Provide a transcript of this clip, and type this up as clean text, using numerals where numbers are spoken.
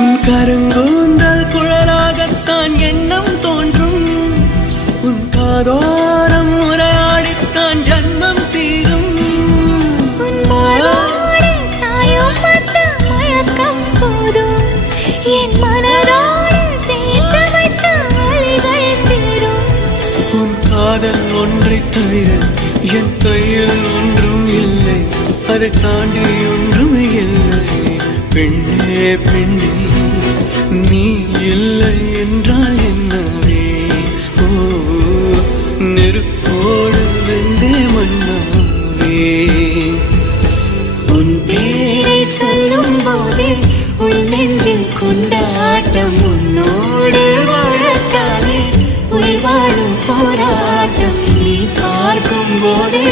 உன் கருங்கூந்தல் குழலாகத்தான் எண்ணம் தோன்றும். உன் காதோரம் உரையாடித்தான் ஜன்மம் தீரும். உன் மாறோடு சாயும் அந்த மயக்கம் போதும். என் மனதோடு சேர்த்து வைத்த வழிகள் தீரும். உன் காதல் ஒன்றை தவிர என் கையில் ஒன்றும் இல்லை. அதை தாண்டி ஒன்றும் இல்லை. பெண்ணே பெண்ணே நீ இல்லை என்றால் என்னவே? ஓ நெருப்போடு வெந்தே மண்ணாவே. உன் பேரை சொல்லும் போதே உன் நெஞ்சில் கொண்டாட்டம். உன்னோடு வாழத்தானே உயிர் வாழும் போராட்டம். நீ பார்க்கும் போதே